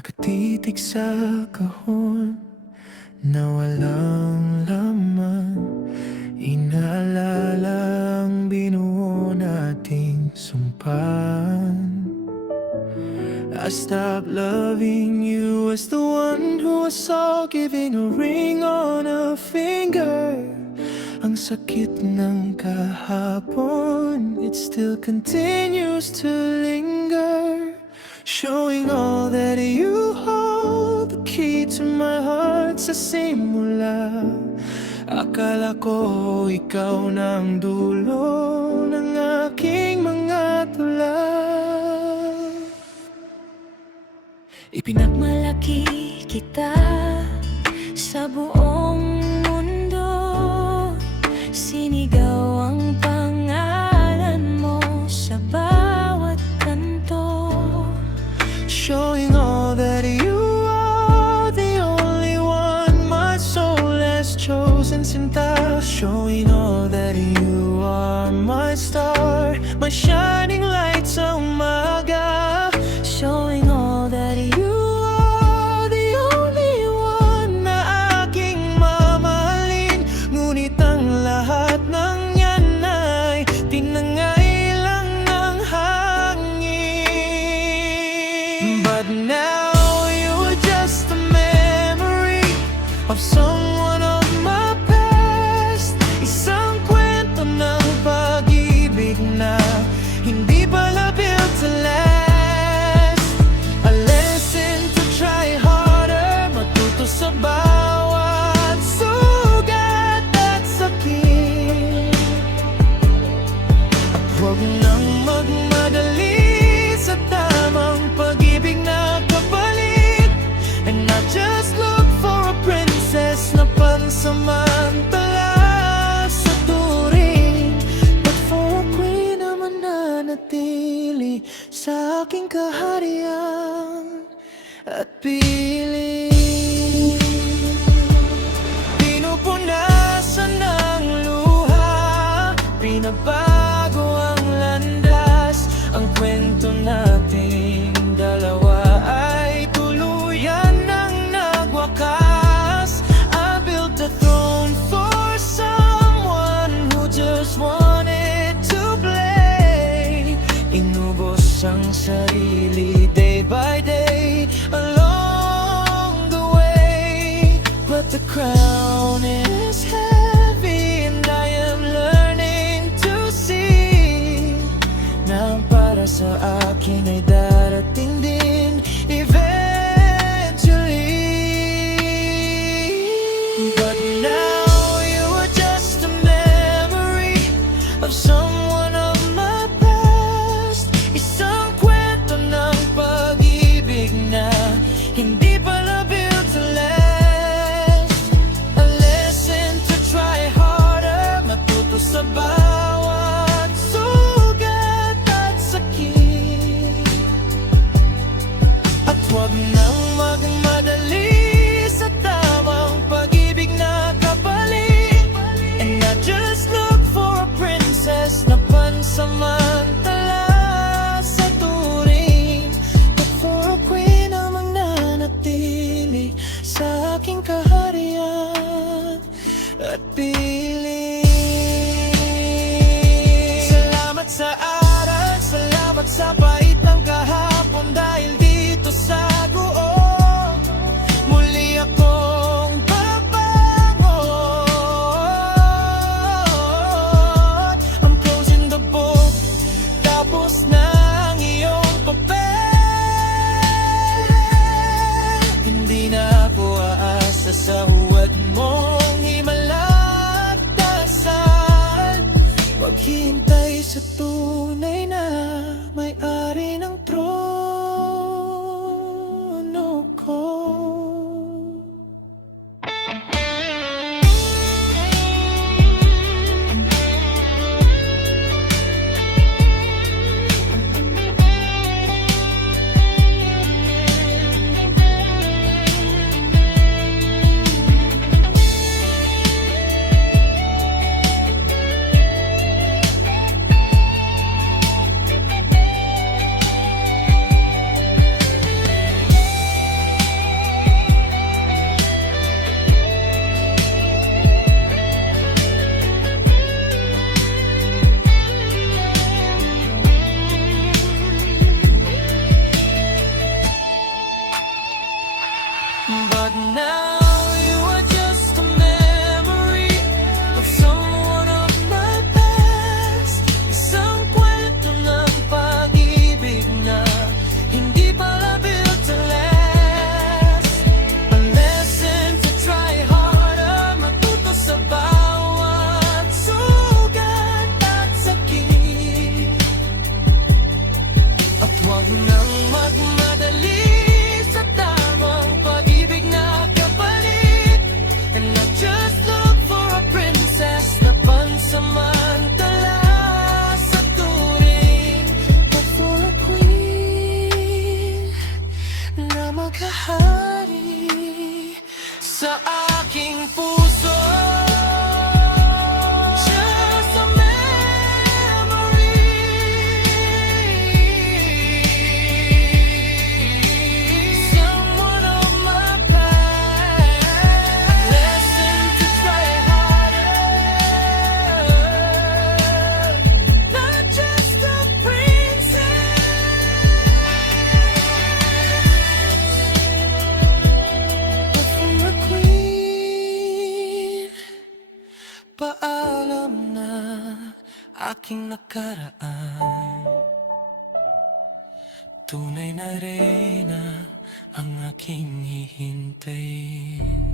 Nakatitig sa kahon na walang laman. Inaalala ang binuo nating sumpaan. I stopped loving you as the one who I saw giving a ring on a finger. Ang sakit ng kahapon, it still continues to linger. Showing all that you hold, the key to my heart sa simula. Akala ko ikaw na ang dulo ng aking mga tula. Ipinagmalaki kita sa buong mundo. Sinigaw ang pangalan mo sa bawat kanto. Showing all that you are, the only one my soul has chosen, sinta. Showing all that you are, my star, my shining light sa umaga. Showing all that you are, the only one na aking mamahalin. Ngunit ang lahat ng yan ay tinangay lang ng hangin. But now you are just a memory of someone of my past. Isang kwento ng pag-ibig na hindi pala built to last. A lesson to try harder, matuto sa bawat sugat at sakit. At huwag nang magmadali sa tamang pag-ibig na kapalit. And not just look for a princess na pansamantala sa turing, but for a queen na mananatili sa aking kaharian at piling. Pinupunasan ng luha, pinabago ang landas. Ang kwento nating dalawa ay tuluyan ng nagwakas. I built a throne for someone who just wanted to play. Inubos ang sarili day by day along the way. But the crown is heavy and I am learning to see na ang para sa akin ay darating din eventually. But now you are just a memory of someone of my past. Isang kwento ng pag-ibig na hindi pala built to last. A lesson to try harder, matuto sa bawat sugat at sakit. At huwag nang magmadali sa tamang pag-ibig na kapalit. And not just look for a princess na pansamantala sa turing, but for a queen na mananatili sa aking kaharian at piling. Salamat sa aral, salamat sa pait ng kahapon. Dahil dito sa guo, muli akong babangon. I'm closing the book, tapos na ang iyong papel. Hindi na ako aasa sa huwad mong himala at dasal. Maghintay sa tunay na may-ari ng trono ko. But now you are just a memory of someone of my past. Isang kwento ng pag-ibig na hindi pala built to last. A lesson to try harder, matuto sa bawat sugat at sakit. At huwag nang magmadali sa tamang pag-ibig na kapalit. And not just look for a princess na pansamantala sa turing, but for a queen na maghahari sa aking puso. Just a memory, someone of my past. A lesson to try harder, not just a princess, but for a queen. Paalam na aking nakaraan, tunay na reyna ang aking hihintayin.